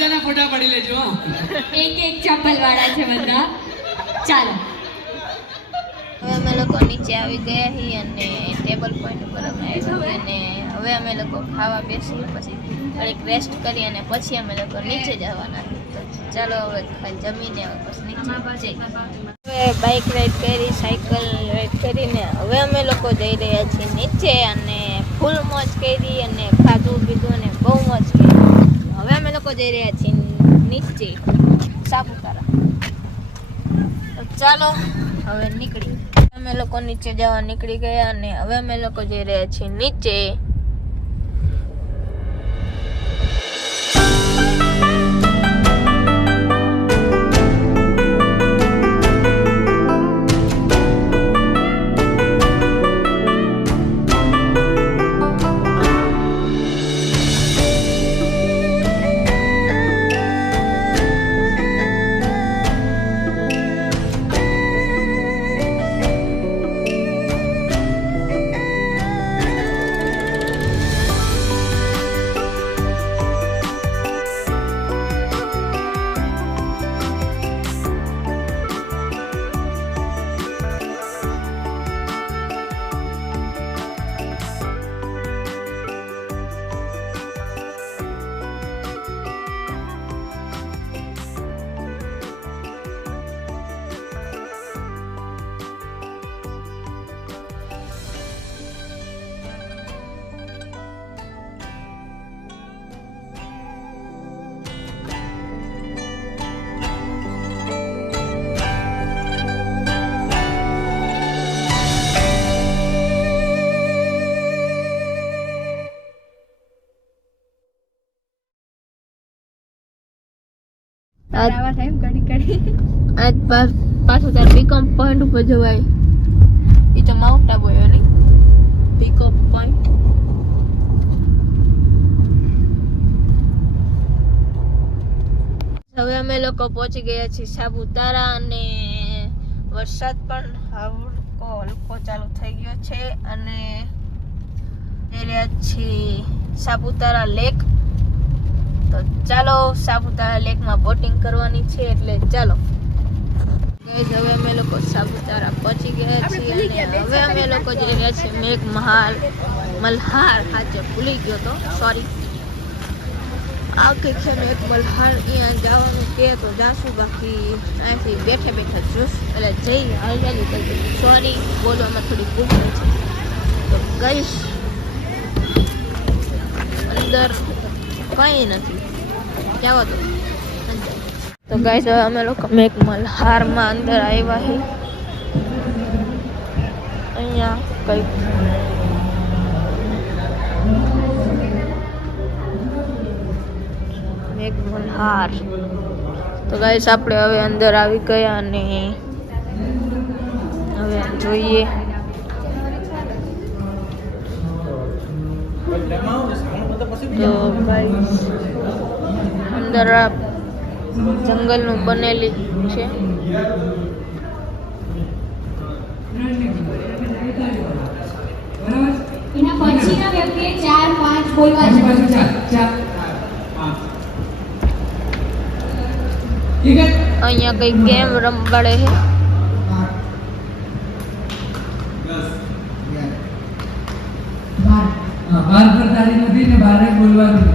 બધાના ફોટા પડી લેજો. એક ચપ્પલ વાળા છે બધા. ચાલો હવે અમે લોકો નીચે આવી ગયા છીએ અને ટેબલ પોઈન્ટ ઉપર અમે આવી અને હવે અમે લોકો ખાવા બેસી પછી થોડીક રેસ્ટ કરી અને પછી અમે લોકો નીચે જવાના. તો ચાલો હવે જમીને પછી નીચે જઈએ. હવે બાઇક રાઈડ કરી, સાયકલ રાઈડ કરીને હવે અમે લોકો જઈ રહ્યા છીએ નીચે અને ફૂલ મોજ કરી અને ખાધું પીધું અને બહુ મોજ કરી. હવે અમે લોકો જઈ રહ્યા છીએ નીચે સાપુતારા. તો ચાલો હવે નીકળી. અમે લોકો નીચે જવા નીકળી ગયા અને હવે અમે લોકો જઈ રહ્યા છીએ નીચે. આજ પાછું તાર પિકઅપ પોઈન્ટ ઉપર જવાય. એ તો માઉન્ટ આબુ આવ્યો નહીં પિકઅપ પોઈન્ટ. હવે અમે લોકો પહોંચી ગયા છીએ સાપુતારા અને વરસાદ પણ હલકો ચાલુ થઈ ગયો છે અને જઈ રહ્યા છીએ સાપુતારા લેક. તો ચાલો સાપુતારા લેકમાં બોટિંગ કરવાની છે એટલે ચાલો ગાઈઝ. હવે અમે લોકો સાપુતારા પહોંચી ગયા છીએ અને હવે અમે લોકો જઈ રહ્યા છીએ મલ્હાર. સાચે ભૂલી ગયો તો, સોરી. આ કંઈક છે મેઘ મલ્હાર. અહીંયા જવાનું કે તો જાશું, બાકી અહીંયાથી બેઠા બેઠા જોશ એટલે જઈ હાલી કરી. સોરી, બોલવામાં થોડી ભૂલ થઈ છે. તો ગાઈઝ અંદર કંઈ નથી જવા દો. તો ગાઈસ હવે અમે લોકો મેઘ મલ્હારમાં અંદર આવ્યા છીએ. અહીંયા કંઈક મેઘ મલ્હાર. તો ગાઈસ આપણે હવે અંદર આવી ગયા અને હવે જોઈએ. તો ગાઈસ અંદર જંગલનું બનેલી છે. એના પછીના વ્યક્તિએ 4-5 બોલવા છે. અહીંયા કઈ ગેમ રમવાડે છે. બાર પર તાળી નથી ને બારે બોલવાનું.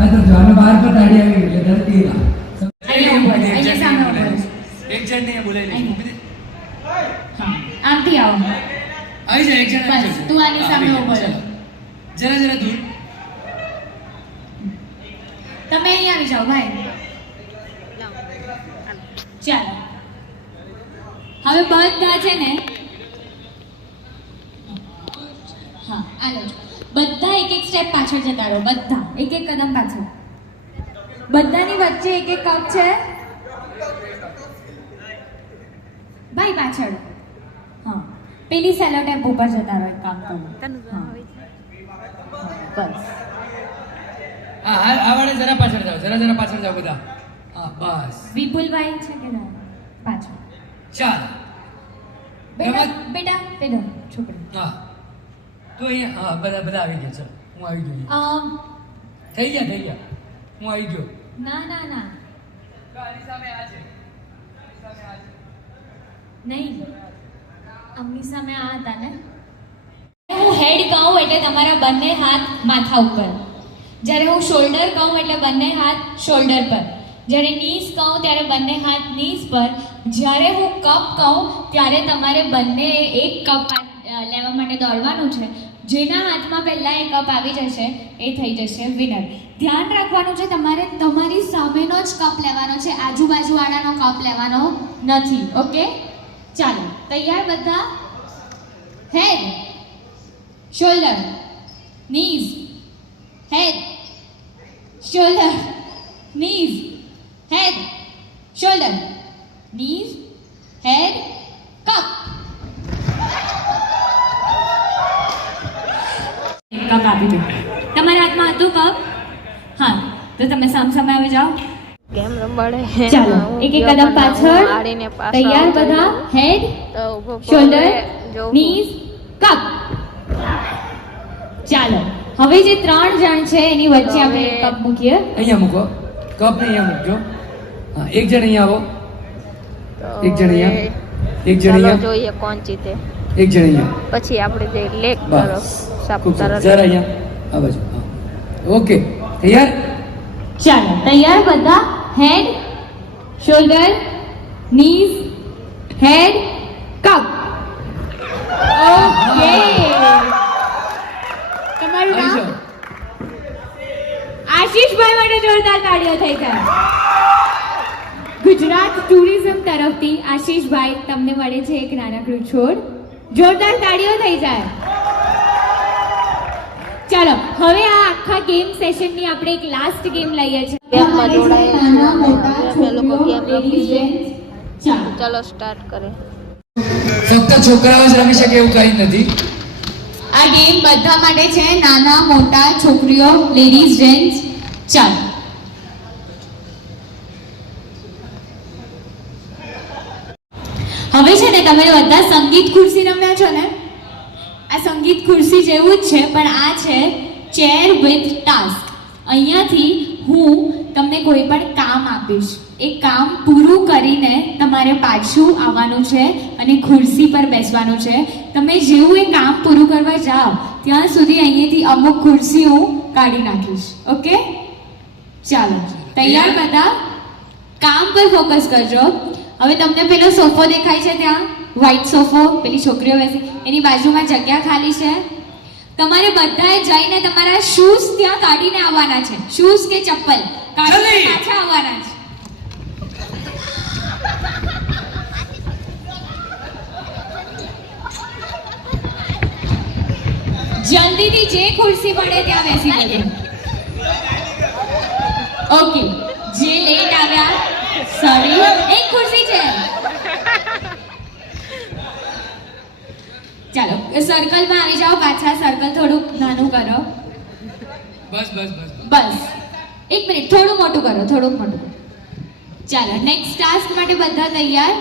આ તો જાનો બાર પર તાળી આવી એટલે ડરતી ના. એક જણ ને બોલાય નહીં. આમથી આવો. આવી જાય એક જણ. બસ તું આની સામે ઉભો રહો. જરા દૂર. તમે અહીં આવી જાઓ ભાઈ. ચાલો હવે બધા છે ને, હા આલો બધા એક સ્ટેપ પાછળ જતા રહો. બધા એક કદમ પાછળ. બધાની વચ્ચે એક કપ છે ભાઈ પાછળ. હા પેલી સેલો ટેપ ઉપર જતા રહો. એક કામ કરો. બસ આ વાળે જરા પાછળ જાઓ. જરા પાછળ જાઓ બધા. હા બસ. વિપુલભાઈ છે કે ના પાછળ. ચાલ બેટા પેલો છોકરી. હા તો અહીંયા હા બધા આવી ગયા. ચાલ હું આવી ગયો. થઈ ગયા હું આવી ગયો. ના ના ના નહીં, આમની સામે આ હતા ને. હું હેડ કહું એટલે તમારા બંને હાથ માથા ઉપર, જ્યારે હું શોલ્ડર કહું એટલે બંને હાથ શોલ્ડર પર, જ્યારે નીઝ કહું ત્યારે બંને હાથ નીઝ પર, જ્યારે હું કપ કહું ત્યારે તમારે બંને એક કપ લેવા માટે દોડવાનું છે. જેના હાથમાં પહેલાં એ કપ આવી જશે એ થઈ જશે વિનર. ધ્યાન રાખવાનું છે તમારે તમારી સામેનો જ કપ લેવાનો છે, આજુબાજુવાળાનો કપ લેવાનો નથી. ઓકે, ચાલો તૈયાર બધા? હેડ, શોલ્ડર, નીઝ, હેડ, શોલ્ડર, નીઝ, હેડ, શોલ્ડર, નીઝ, હેડ, કપ. કપ આપી દો. તમારા હાથમાં હતું કપ? હા, તો તમે સામે આવી જાઓ. ગેમ રમાડે. ચાલો એક એક કદમ પાછળ. તૈયાર બધા? હેડ, શોલ્ડર, નીઝ, કપ. ચાલો હવે જે 3 જણ છે એની વચ્ચે આપણે એક કપ મૂકીએ. અહીંયા મૂકો, કપ ને અહીંયા મૂકજો. હા, એક જણ અહીંયા આવો, એક જણ અહીંયા, એક જણ અહીંયા, જોઈએ કોણ જીતે. એક જણ અહીંયા. પછી આપણે જે લેગ બસ. તરફ ખૂબ સાપુતારા સરસ. જરા અહીંયા આ બાજુ. હા. ઓકે, તૈયાર? ચાલો તૈયાર બધા? હેડ, શોલ્ડર, નીઝ, હેડ, કપ. ઓકે, તમારું આવી નામ? જાઓ. આશીષભાઈ માટે જોરદાર તાળીઓ થઈ જાય. ગુજરાત ટુરિઝમ તરફથી આશીષભાઈ તમને મળે છે એક નાનકડું છોડ. જોરદાર તાળીઓ થઈ જાય. ચાલો હવે આ આખા ગેમ સેશનની આપણે એક લાસ્ટ ગેમ લઈએ છીએ. ગેમમાં જોડાઈએ. નાના મોટા અમે લોકો છોકરીઓ, ગેમ રમીએ ladies, છીએ. gents. ચાલો ચલો સ્ટાર્ટ કરે. ફક્ત છોકરાઓ જ રમી શકે એવું કંઈ નથી. આ ગેમ બધા માટે છે, નાના મોટા છોકરીઓ, લેડીઝ, જેન્ટ્સ. ચાલો હવે છે ને તમે બધા સંગીત ખુરશી રમ્યા છો ને? આ સંગીત ખુરશી જેવું જ છે પણ આ છે ચેર વિથ ટાસ્ક. અહીંયાથી હું તમને કોઈ પણ કામ આપીશ, એ કામ પૂરું કરીને તમારે પાછું આવવાનું છે અને ખુરશી પર બેસવાનું છે. તમે જેવું એ કામ પૂરું કરવા જાઓ ત્યાં સુધી અહીંયાથી અમુક ખુરશી હું કાઢી નાખીશ. ઓકે, ચાલો તૈયાર બધા? કામ પર ફોકસ કરજો. હવે તમને પેલો સોફો દેખાય છે ત્યાં, વ્હાઈટ સોફો, પેલી છોકરીઓ બેસી, એની બાજુમાં જગ્યા ખાલી છે. તમારે બધાએ જઈને તમારા શૂઝ ત્યાં કાઢીને આવવાના છે. શૂઝ કે ચપ્પલ કાઢીને જલ્દી. પાછા આવવાના છે. જલ્દીથી જે ખુરશી પડે ત્યાં બેસી જજો. ઓકે, જે લેટ આવ્યા સોરી, એક ખુરશી છે. ચાલો સર્કલમાં આવી જાઓ પાછા. સર્કલ થોડુંક નાનું કરો. બસ બસ બસ. બસ એક મિનિટ, થોડું મોટું કરો, થોડુંક મોટું કરો. ચાલો નેક્સ્ટ ટાસ્ક માટે બધા તૈયાર?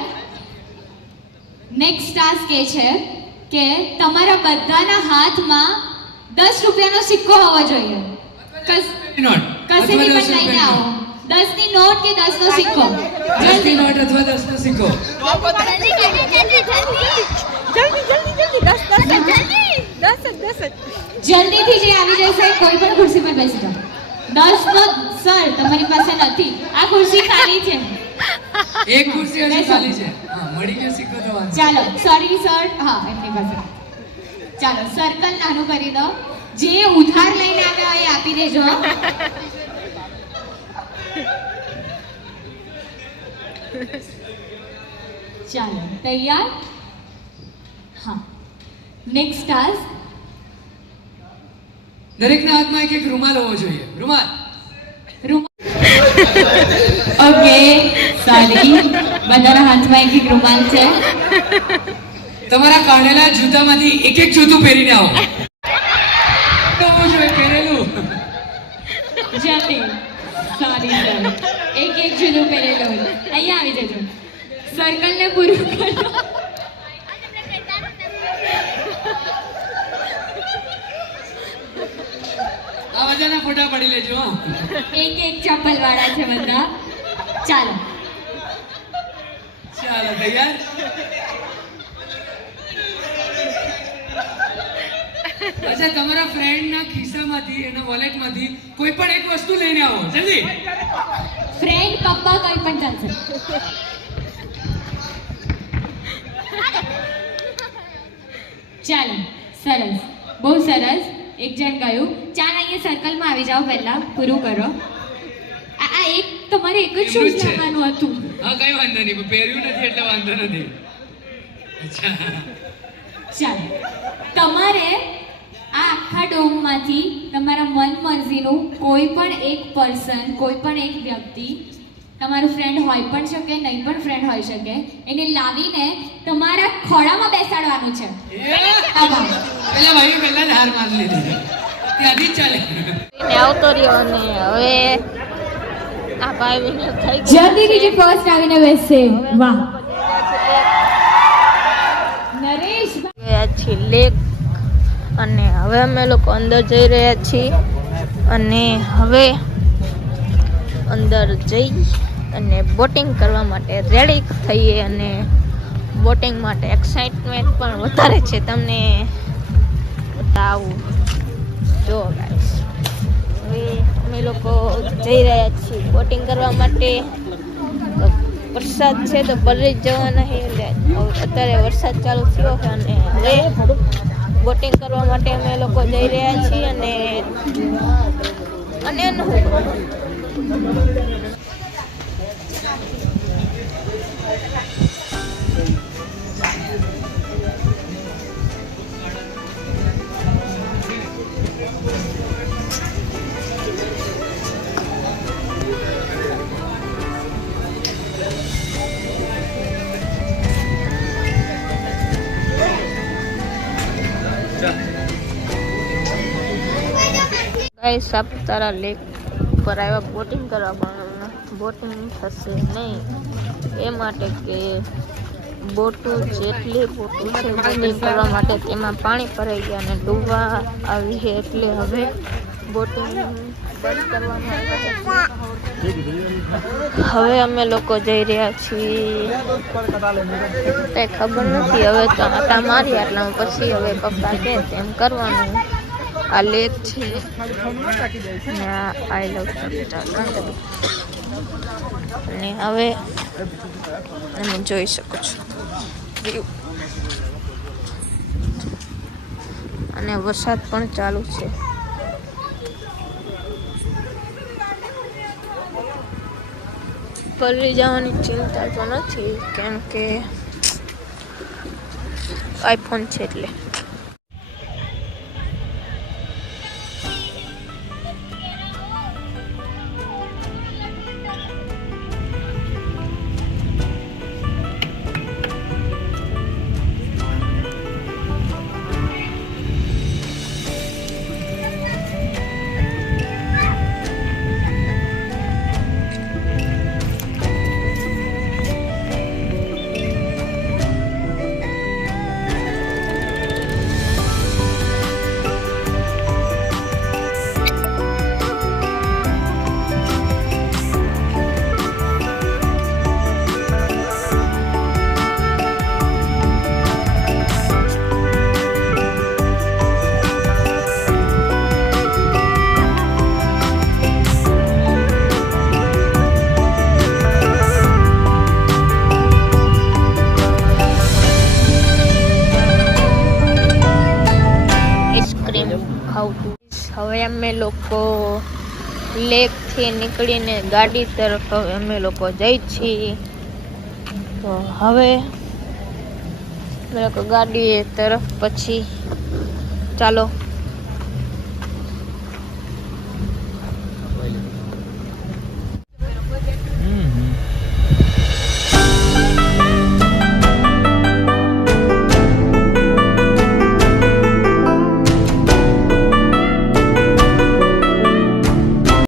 નેક્સ્ટ ટાસ્ક એ છે કે તમારા બધાના હાથમાં 10 રૂપિયાનો સિક્કો હોવો જોઈએ. નોટ કશેથી પણ લઈને આવો. 10 ની નોટ કે 10 નો સિક્કો. 10 ની નોટ અથવા 10 નો સિક્કો. જલ્દીથી જે આવી જશે કોઈ પણ ખુરશી પર બેસી જાઓ. 10 નો સર તમારી પાસે નથી, આ ખુરશી ખાલી છે. એક ખુરશી હજી ખાલી છે. હા, મળી ગયો સિક્કો તો વાંધો. ચાલો સોરી સર, હા એમની પાસે. ચાલો સર્કલ નાનું કરી દો. જે ઉધાર લઈને આવ્યા હોય એ આપી દેજો. ચાલો તૈયાર? હા, નેક્સ્ટ ટાસ્ક. દરેકના હાથમાં એક રૂમાલ હોવો જોઈએ. રૂમાલ. ઓકે સારી, બધાના હાથમાં એક રૂમાલ છે. તમારા કાઢેલા જૂતામાંથી એક એક જૂતું પહેરીને આવો. હોવું જોઈએ પહેરેલું. જલ્દી સોરી સર, એક એક જૂનું પહેરેલું. અહીંયા આવી જજો. સર્કલને પૂરું કરો. આ બધાના ફોટા પડી લેજો હો. એક ચપ્પલ વાળા છે બધા. ચાલો ચાલો તૈયાર. અચ્છા તમારા ફ્રેન્ડના ખિસ્સામાંથી એના વોલેટમાંથી કોઈ પણ એક વસ્તુ લઈને આવો જલ્દી. ફ્રેન્ડ પપ્પા કંઈ પણ ચાલશે. ચાલો સરસ, બહુ સરસ. એક જણ ગયું. ચાલ અહીંયા સર્કલમાં આવી જાઓ, પહેલા પૂરું કરો. આ એક તમારે એક જ એમનું શૂઝ જ છે. લાવવાનું હતું. હા કઈ વાંધો નહીં, પહેર્યું નથી એટલે વાંધો નથી. અચ્છા ચાલો તમારે આ આખા ડોમમાંથી તમારા મન મરજીનું કોઈ પણ એક પર્સન, કોઈ પણ એક વ્યક્તિ, તમારું ફ્રેન્ડ હોય પણ શકે, નહીં પણ ફ્રેન્ડ હોઈ શકે, એને લાવીને તમારા ખોળામાં બેસાડવાનું છે. આભાર. પેલા ભાઈ પહેલા જ હાર મારી લીધી, ત્યાંથી જ ચાલે. ને આવતો રહ્યો અને હવે આ ભાઈ વિનર થઈ ગયા જલ્દી છે. ફર્સ્ટ આવીને બેસશે. વાહ હવે નરેશ. ગયા છીએ લેક અને હવે અમે લોકો અંદર જઈ રહ્યા છીએ અને હવે અંદર જઈ અને બોટિંગ કરવા માટે રેડી થઈએ અને બોટિંગ માટે એક્સાઇટમેન્ટ પણ વધારે છે. તમને બતાવું જો ગાઈસ, હવે અમે લોકો જઈ રહ્યા છીએ બોટિંગ કરવા માટે. તો વરસાદ છે તો પલળી જ જવાના છે એટલે અત્યારે વરસાદ ચાલુ થયો છે અને હવે બોટિંગ કરવા માટે અમે લોકો જઈ રહ્યા છીએ અને એનું ગાઈસ સાપુતારા લેક પર આવ્યા બોટિંગ કરવા, પણ બોટિંગ થશે નહીં એ માટે કે બોટો જેટલી બોટો છે બોટિંગ કરવા માટે તેમાં પાણી ભરાઈ ગયા અને ડૂબવા આવી છે એટલે હવે બોટિંગ બંધ કરવામાં આવે છે. હવે અમે લોકો જઈ રહ્યા છીએ, કંઈ ખબર નથી. હવે તો આટા મારી એટલે પછી હવે પપ્પા કહે તેમ કરવાનું. આ લેક છે અને આ આઈ લવ અને હવે તમે જોઈ શકો છો વ્યૂ અને વરસાદ પણ ચાલુ છે. પલળી જવાની ચિંતા તો નથી કેમ કે આઈફોન છે એટલે. હવે અમે લોકો લેકથી નીકળીને ગાડી તરફ હવે અમે લોકો જઈ છીએ. તો હવે અમે લોકો ગાડી તરફ પછી ચાલો